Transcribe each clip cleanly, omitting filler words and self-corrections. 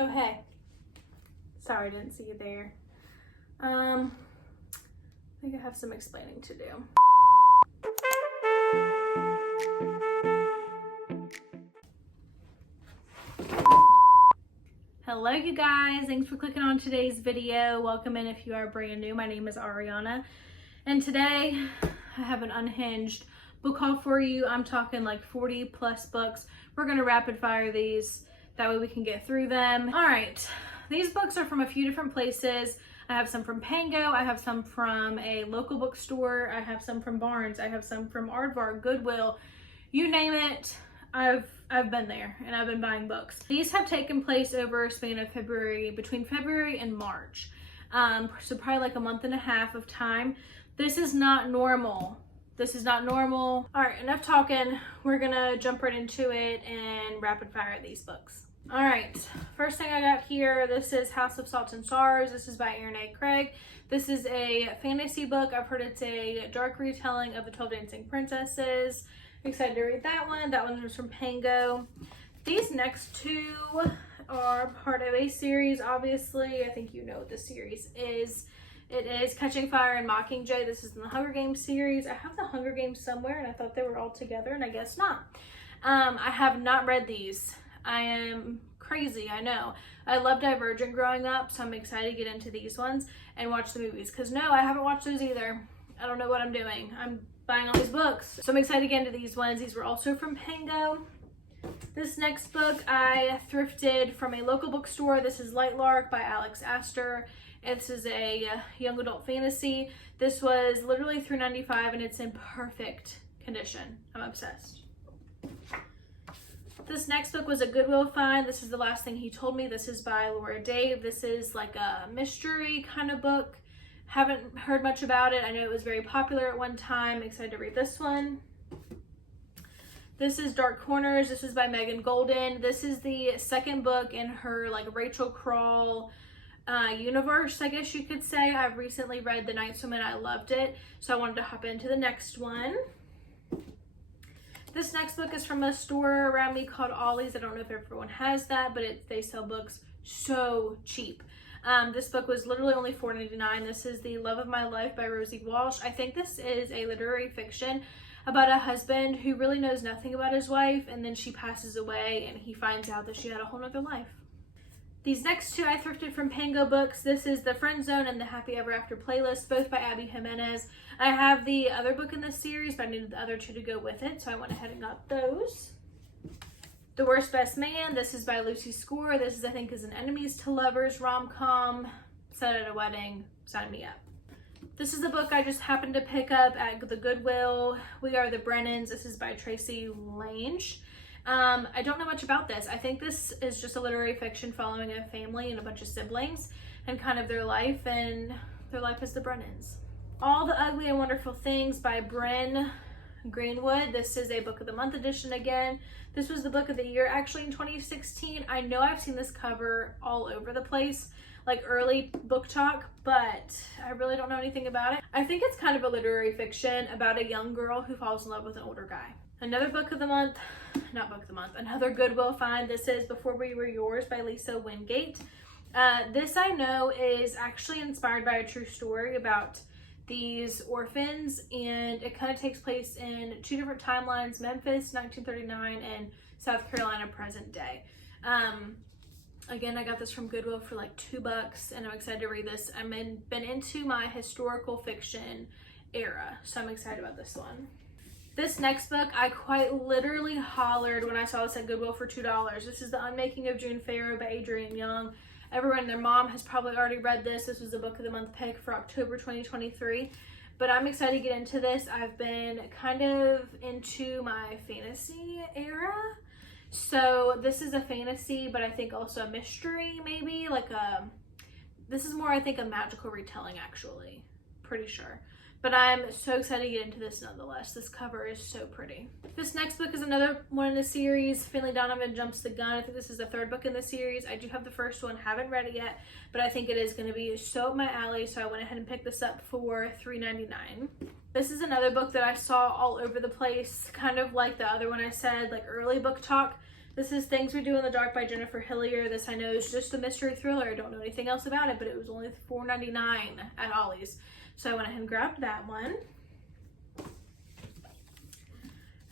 Oh, hey. Sorry, I didn't see you there. I think I have some explaining to do. Hello, you guys. Thanks for clicking on today's video. Welcome in if you are brand new. My name is Ariana, and today I have an unhinged book haul for you. I'm talking like 40 plus books. We're gonna rapid fire these. That way we can get through them. All right, these books are from a few different places. I have some from Pango, I have some from a local bookstore, I have some from Barnes, I have some from Aardvark, Goodwill, you name it. I've been there and I've been buying books. These have taken place over a span of between February and March. So probably like a month and a half of time. This is not normal. This is not normal. All right, enough talking. We're gonna jump right into it and rapid fire these books. All right, first thing I got here, this is House of Salt and Stars. This is by Erin A. Craig. This is a fantasy book. I've heard it's a dark retelling of the 12 Dancing Princesses. Excited to read that one. That one was from Pango. These next two are part of a series, obviously. I think you know what this series is. It is Catching Fire and Mockingjay. This is in the Hunger Games series. I have the Hunger Games somewhere and I thought they were all together and I guess not. I have not read these. I am crazy, I know. I loved Divergent growing up, so I'm excited to get into these ones and watch the movies. Because no, I haven't watched those either. I don't know what I'm doing. I'm buying all these books. So I'm excited to get into these ones. These were also from Pango. This next book I thrifted from a local bookstore. This is Lightlark by Alex Astor. This is a young adult fantasy. This was literally $3.95 and it's in perfect condition. I'm obsessed. This next book was a Goodwill find. This is The Last Thing He Told Me. This is by Laura Dave. This is like a mystery kind of book. Haven't heard much about it. I know it was very popular at one time. Excited to read this one. This is Dark Corners. This is by Megan Golden. This is the second book in her like Rachel Crawl universe, I guess you could say. I've recently read The Night Swim and I loved it, so I wanted to hop into the next one. This next book is from a store around me called Ollie's. I don't know if everyone has that, but they sell books so cheap. This book was literally only $4.99. This is The Love of My Life by Rosie Walsh. I think this is a literary fiction about a husband who really knows nothing about his wife, and then she passes away and he finds out that she had a whole nother life. These next two I thrifted from Pango Books. This is The Friend Zone and The Happy Ever After playlist, both by Abby Jimenez. I have the other book in this series, but I needed the other two to go with it, so I went ahead and got those. The Worst Best Man. This is by Lucy Score. This is, I think, is an enemies to lovers rom-com. Set at a wedding. Sign me up. This is a book I just happened to pick up at the Goodwill. We Are the Brennans. This is by Tracy Lange. I don't know much about this. I think this is just a literary fiction following a family and a bunch of siblings and kind of their life, and their life as the Brennans. All the Ugly and Wonderful Things by Bryn Greenwood. This is a book of the month edition again. This was the book of the year actually in 2016. I know I've seen this cover all over the place, like early book talk, but I really don't know anything about it. I think it's kind of a literary fiction about a young girl who falls in love with an older guy. Another book of the month, not book of the month, another Goodwill find. This is Before We Were Yours by Lisa Wingate. This I know is actually inspired by a true story about these orphans, and it kind of takes place in two different timelines: Memphis 1939 and South Carolina present day. Again, I got this from Goodwill for like $2 and I'm excited to read this. I've been into my historical fiction era, so I'm excited about this one. This next book I quite literally hollered when I saw this at Goodwill for $2. This is The Unmaking of June Farrow by Adrienne Young. Everyone and their mom has probably already read this. This was a book of the month pick for October 2023. But I'm excited to get into this. I've been kind of into my fantasy era. So this is a fantasy, but I think also a mystery maybe. This is more, I think, a magical retelling actually. Pretty sure. But I'm so excited to get into this nonetheless. This cover is so pretty. This next book is another one in the series, Finley Donovan Jumps the Gun. I think this is the third book in the series. I do have the first one, haven't read it yet, but I think it is going to be so up my alley, so I went ahead and picked this up for $3.99. This is another book that I saw all over the place, kind of like the other one I said, like early book talk. This is Things We Do in the Dark by Jennifer Hillier. This I know is just a mystery thriller. I don't know anything else about it, but it was only $4.99 at Ollie's. So I went ahead and grabbed that one.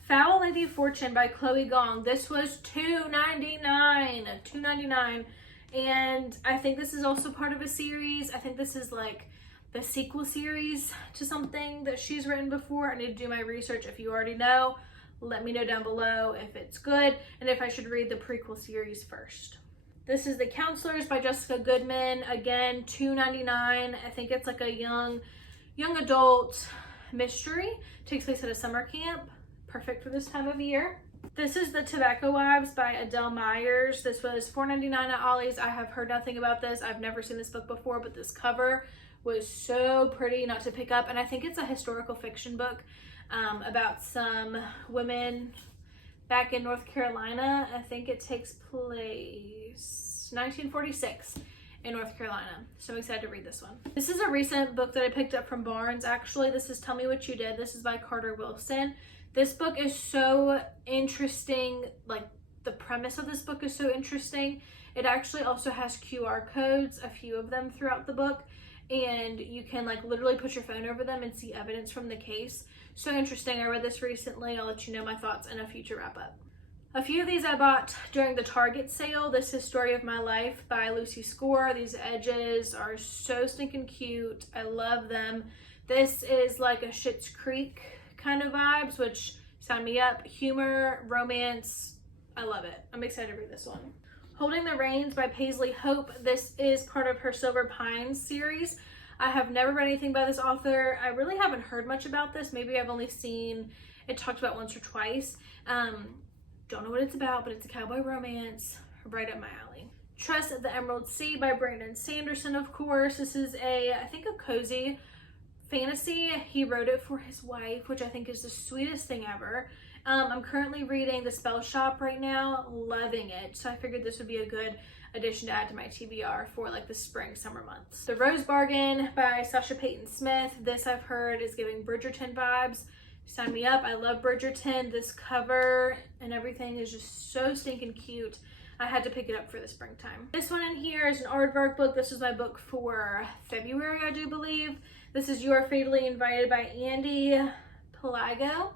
Foul Lady Fortune by Chloe Gong. This was $2.99. And I think this is also part of a series. I think this is like the sequel series to something that she's written before. I need to do my research. If you already know, let me know down below if it's good and if I should read the prequel series first. This is The Counselors by Jessica Goodman. Again, $2.99. I think it's like a young adult mystery. Takes place at a summer camp. Perfect for this time of year. This is The Tobacco Wives by Adele Myers. This was $4.99 at Ollie's. I have heard nothing about this. I've never seen this book before, but this cover was so pretty not to pick up. And I think it's a historical fiction book about some women back in North Carolina. I think it takes place 1946 in North Carolina. So I'm excited to read this one. This is a recent book that I picked up from Barnes, actually. This is Tell Me What You Did. This is by Carter Wilson. This book is so interesting. Like, the premise of this book is so interesting. It actually also has QR codes, a few of them throughout the book, and you can like literally put your phone over them and see evidence from the case. So interesting. I read this recently. I'll let you know my thoughts in a future wrap up. A few of these I bought during the Target sale. This is Story of My Life by Lucy Score. These edges are so stinking cute. I love them. This is like a Schitt's Creek kind of vibes, which sign me up. Humor, romance, I love it. I'm excited to read this one. Holding the Reins by Paisley Hope. This is part of her Silver Pines series. I have never read anything by this author. I really haven't heard much about this. Maybe I've only seen it talked about once or twice. Don't know what it's about, but it's a cowboy romance right up my alley. Trust at the Emerald Sea by Brandon Sanderson, of course. This is I think a cozy fantasy. He wrote it for his wife, which I think is the sweetest thing ever. I'm currently reading The Spell Shop right now, loving it. So I figured this would be a good addition to add to my TBR for like the spring, summer months. The Rose Bargain by Sasha Payton Smith. This I've heard is giving Bridgerton vibes. Sign me up. I love Bridgerton. This cover and everything is just so stinking cute. I had to pick it up for the springtime. This one in here is an aardvark book. This is my book for February, I do believe. This is You Are Fatally Invited by Andy Pelago.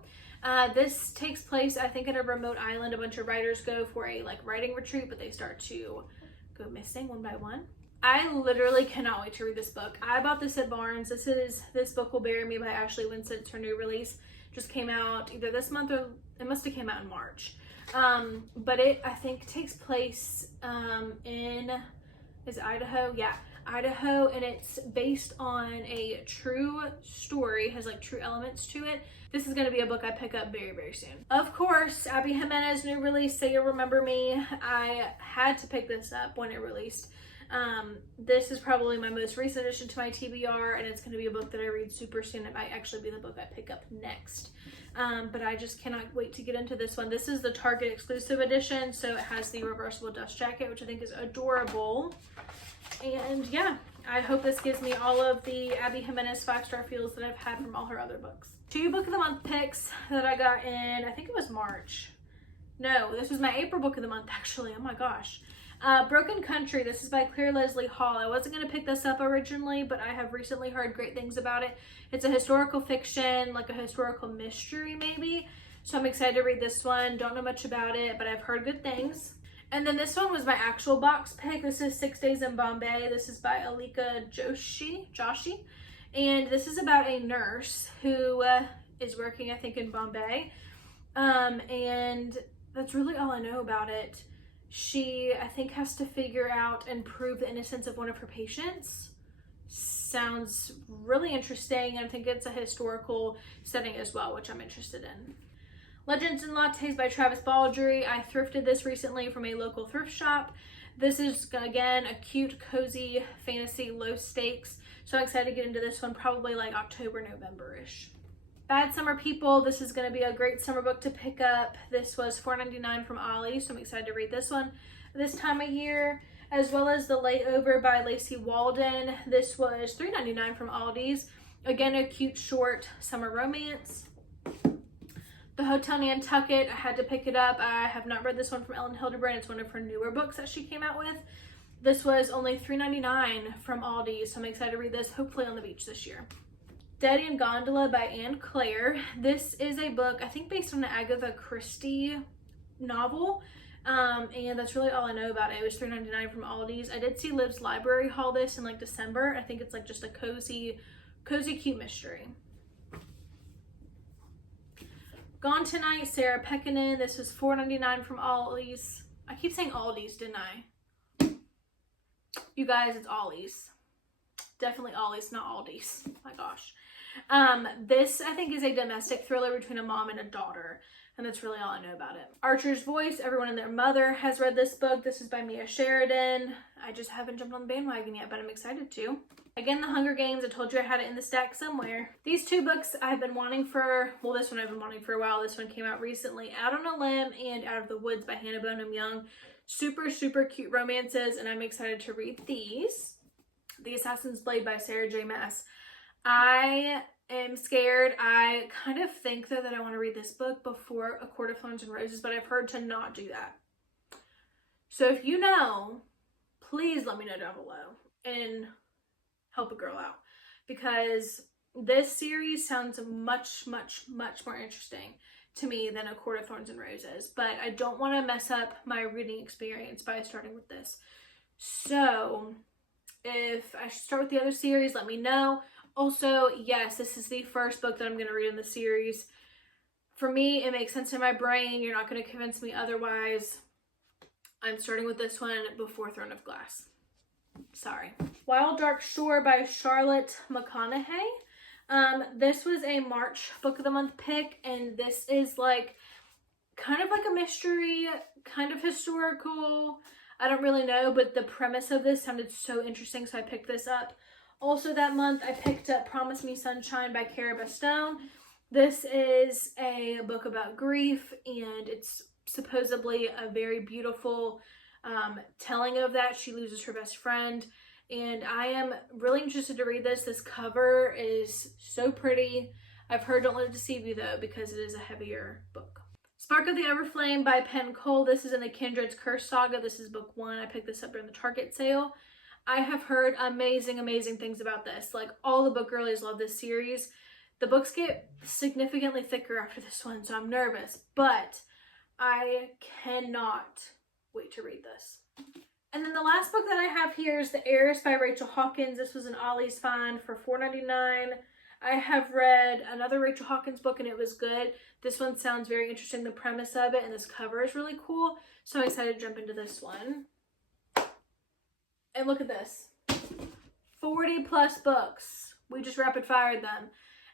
This takes place, I think, at a remote island. A bunch of writers go for a like writing retreat, but they start to go missing one by one. I literally cannot wait to read this book. I bought this at Barnes. This book Will Bury Me by Ashley Winston. It's her new release. Just came out either this month or it must have came out in March. But it, I think, takes place is Idaho? Yeah, Idaho, and it's based on a true story, has like true elements to it. This is going to be a book I pick up very, very soon. Of course, Abby Jimenez new release, Say You'll Remember Me. I had to pick this up when it released. This is probably my most recent addition to my TBR, and it's going to be a book that I read super soon. It might actually be the book I pick up next. But I just cannot wait to get into this one. This is the Target exclusive edition, so it has the reversible dust jacket, which I think is adorable. And yeah, I hope this gives me all of the Abby Jimenez 5-star feels that I've had from all her other books. 2 book of the month picks that I got in, I think it was March. No, this was my April book of the month, actually. Oh my gosh. Broken Country. This is by Claire Leslie Hall. I wasn't going to pick this up originally, but I have recently heard great things about it. It's a historical fiction, like a historical mystery maybe. So I'm excited to read this one. Don't know much about it, but I've heard good things. And then this one was my actual box pick. This is 6 Days in Bombay. This is by Alika Joshi. And this is about a nurse who is working, I think, in Bombay. And that's really all I know about it. She, I think, has to figure out and prove the innocence of one of her patients. Sounds really interesting. And I think it's a historical setting as well, which I'm interested in. Legends and Lattes by Travis Baldry. I thrifted this recently from a local thrift shop. This is, again, a cute, cozy, fantasy, low stakes. So I'm excited to get into this one, probably like October, November-ish. Bad Summer People. This is going to be a great summer book to pick up. This was $4.99 from Ollie, so I'm excited to read this one this time of year. As well as The Layover by Lacey Walden. This was $3.99 from Aldi's. Again, a cute, short summer romance. The Hotel Nantucket, I had to pick it up. I have not read this one from Ellen Hildebrand. It's one of her newer books that she came out with. This was only $3.99 from Aldi, so I'm excited to read this, hopefully on the beach this year. Dead in Gondola by Anne Claire. This is a book, I think based on an Agatha Christie novel, and that's really all I know about it. It was $3.99 from Aldi's. I did see Liv's Library haul this in like December. I think it's like just a cozy, cute mystery. Gone Tonight, Sarah Pekkanen. This was $4.99 from Aldi's. I keep saying Aldi's, didn't I? You guys, it's Ollie's. Definitely Ollie's, not Aldi's. My gosh. This, I think, is a domestic thriller between a mom and a daughter. And that's really all I know about it. Archer's Voice. Everyone and their mother has read this book. This is by Mia Sheridan. I just haven't jumped on the bandwagon yet, but I'm excited to. Again, The Hunger Games. I told you I had it in the stack somewhere. These two books I've been wanting for, well, this one I've been wanting for a while. This one came out recently. Out on a Limb and Out of the Woods by Hannah Bonham Young. Super, super cute romances, and I'm excited to read these. The Assassin's Blade by Sarah J. Maas. I am scared. I kind of think though that I want to read this book before A Court of Thorns and Roses, but I've heard to not do that. So if you know, please let me know down below and help a girl out, because this series sounds much more interesting to me than A Court of Thorns and Roses, but I don't want to mess up my reading experience by starting with this. So if I should start with the other series, let me know. Also, yes, this is the first book that I'm going to read in the series. For me, it makes sense in my brain. You're not going to convince me otherwise. I'm starting with this one before Throne of Glass. Sorry. Wild Dark Shore by Charlotte McConaughey. This was a March Book of the Month pick, and this is like kind of like a mystery, kind of historical. I don't really know, but the premise of this sounded so interesting, so I picked this up. Also that month, I picked up Promise Me Sunshine by Cara Bastone. This is a book about grief, and it's supposedly a very beautiful telling of that. She loses her best friend, and I am really interested to read this. This cover is so pretty. I've heard Don't Let It Deceive You, though, because it is a heavier book. Spark of the Everflame by Penn Cole. This is in the Kindred's Curse saga. This is book 1. I picked this up during the Target sale. I have heard amazing things about this. Like, all the book girlies love this series. The books get significantly thicker after this one, so I'm nervous, but I cannot wait to read this. And then the last book that I have here is The Heiress by Rachel Hawkins. This was an Ollie's find for $4.99. I have read another Rachel Hawkins book and it was good. This one sounds very interesting, the premise of it, and this cover is really cool. So I'm excited to jump into this one. And look at this. 40 plus books. We just rapid fired them.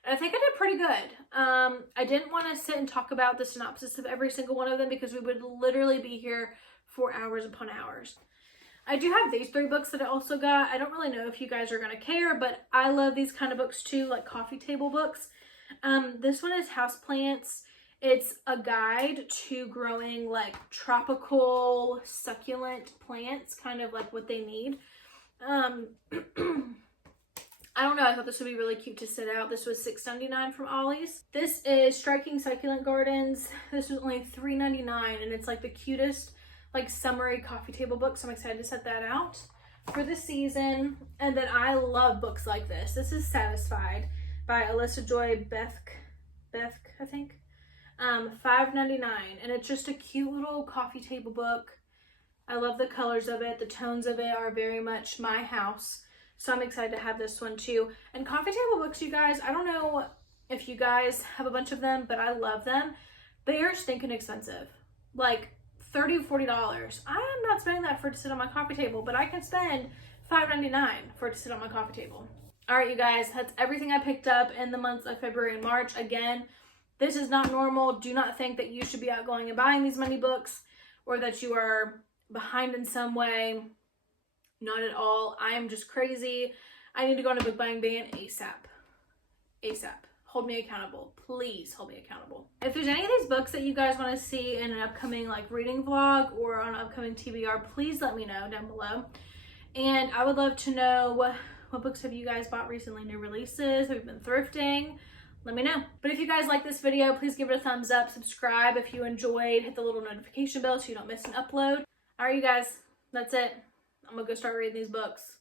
And I think I did pretty good. I didn't want to sit and talk about the synopsis of every single one of them because we would literally be here for hours upon hours. I do have these 3 books that I also got. I don't really know if you guys are going to care, but I love these kind of books too, like coffee table books. This one is Houseplants. It's a guide to growing like tropical succulent plants, kind of like what they need. I don't know, I thought this would be really cute to sit out. This was $6.99 from Ollie's. This is Striking Succulent Gardens. This was only $3.99 and it's like the cutest like summery coffee table book, so I'm excited to set that out for the season. And then I love books like this. This is Satisfied by Alyssa Joy Bethk, I think. $5.99, and it's just a cute little coffee table book. I love the colors of it. The tones of it are very much my house, so I'm excited to have this one too. And coffee table books, you guys, I don't know if you guys have a bunch of them, but I love them. They are stinking expensive, like $30 or $40. I am not spending that for it to sit on my coffee table, but I can spend $5.99 for it to sit on my coffee table. All right, you guys, that's everything I picked up in the months of February and March. Again, this is not normal. Do not think that you should be out going and buying these many books or that you are behind in some way. Not at all. I am just crazy. I need to go on a book buying ban ASAP. ASAP. Hold me accountable. Please hold me accountable. If there's any of these books that you guys want to see in an upcoming like reading vlog or on an upcoming TBR, please let me know down below. And I would love to know what books have you guys bought recently, new releases? Have you been thrifting? let me know. But if you guys like this video, please give it a thumbs up, subscribe if you enjoyed, hit the little notification bell so you don't miss an upload. All right, you guys, that's it. I'm gonna go start reading these books.